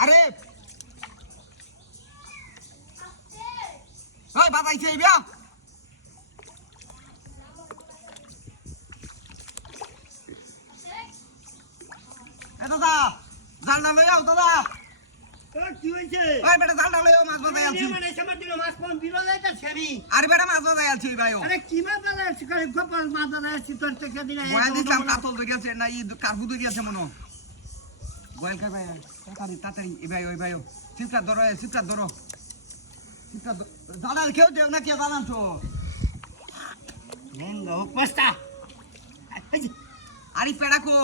আরে ওই বাজাইছে ইবা এ দাদা জালটা লই আও দাদা কি হইছে ওই বেটা জালটা লই আও মাছ বাজাই আছি মানে সময় দিল মাছ কোন দিল যাইতাছে আমি আরে বেটা মাছ বাজাই আছি ভাইও আরে কি মাছ বাজাইছি করে গোপাল মাছ বাজাইছি তোর থেকে দিলে বয়া দিলাম কাতল ধরে গেছে না ই কারবু ধরে গেছে মনো বয়েল খাই ভাই তাড়াতাড়ি তাড়াতাড়ি এ ভাই ওই ভাইও সিপটা ধরো সিপটা ধরো সিপটা জালাল কেউ দেও না কে জালান তো নেন গো পাস্তা আরে পেড়া কো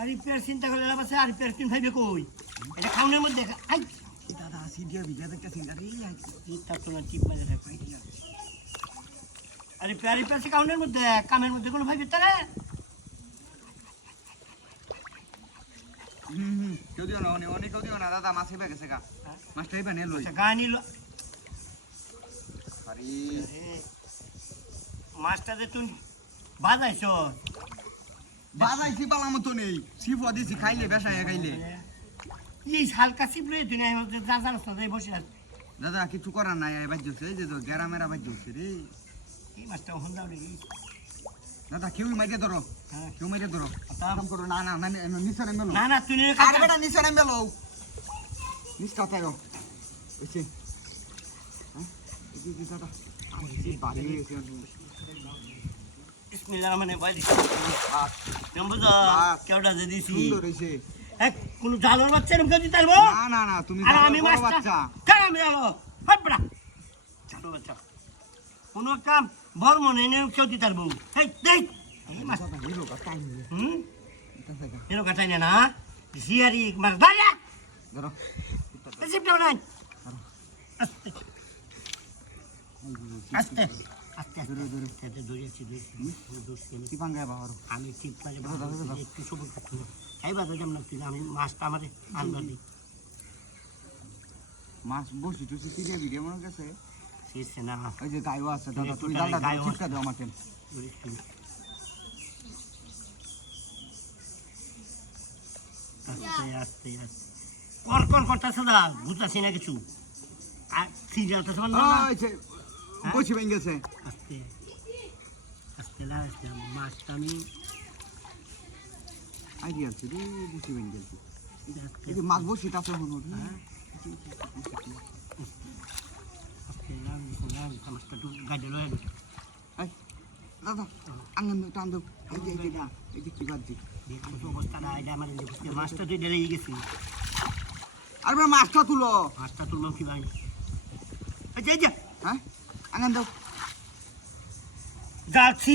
আরে পের চিন্তা করে লাভ আছে আরে পের কিন খাইবে কই এটা খাওনের মধ্যে আই দাদা সিডিয়া ভিডিও দেখতেছি আরে এই তাতো না টিপ মাঝে থাকে আরে পেয়ারি পেছে খাওনের মধ্যে কামের মধ্যে কোনো ভাই ভিতরে কেউ দিও না অনেক কেউ দিও না দাদা মাছ হেবে গেছে গা মাছটা হেবে নে লই গানি আরে মাছটা যে তুই বাজাইছো বাজাইছি পালা মতো নেই সিফা দিছি খাইলে বেসায় খাইলে এই হালকা সিপলে তুই না যা জানাস না যাই বসে আছে দাদা কিছু করার নাই বাজ্যছে এই যে তো গ্যারামেরা বাজ্যছে রে এই মাছটা হন দাও রে দাদা কেউ মাইরে ধরো হ্যাঁ কেউ মাইরে ধরো তাম করো না না না নিচে মেলো না না তুই আরে বেটা নিচে মেলো নিচটা তাইও এসে হ্যাঁ এই দাদা আমি বাড়ি গেছে বিসমিল্লাহ মানে বাইরে নম্বর কেওড়া যে দিছি সুন্দর হইছে এক কোন জালের বাচ্চা এরকম করে দিতে পারবো না না না তুমি আর আমি বড় বাচ্চা বাচ্চা কেন আমি আলো হাবড়া ছোট বাচ্চা কোন কাম বড় মনে নেই কেউ দিতে পারবো এই দেখ এই মাছ দাদা হিরো কথা হুম এরকম কাটাই না জিয়ারি মার দাঁড়িয়ে ধরো সিপটা বানাই আস্তে আস্তে আস্তে ধরে ধরে আস্তে ধরেছি ধরেছি কি পাঙ্গায় বাহারো আমি ঠিক মাঝে একটু সবুজ করতে এই বাদে যেমন তুই আমি মাছটা আমার আনবার দিই মাছ বসি টুসি সিরিয়া ভিডিও মনে গেছে শেষ না ওই যে গায়ও আছে দাদা তুই জালটা চিপকা দাও আমাকে আস্তে আস্তে আস্তে কর কর করতেছে না বুঝতেছি না কিছু আর সিরিয়ালটা সমান না ওই যে বসি ভেঙে গেছে আস্তে আস্তে না আস্তে মাছটা আমি আইডিয়া আছে রে বসি ভেঙে গেছে এই যে মাছ বসি তাতে হলো রে আস্তে মাছটা একটু গাড়ি লয়ে এই দাদা আঙ্গন টান দাও এই যে না এই যে কি বাদ দি দেখো অবস্থা না এটা আমার মাছটা তুই ডেলে গেছি আর মাছটা তুলো মাছটা তুললাম কি ভাই এই যে হ্যাঁ আঙ্গন দাও যাচ্ছি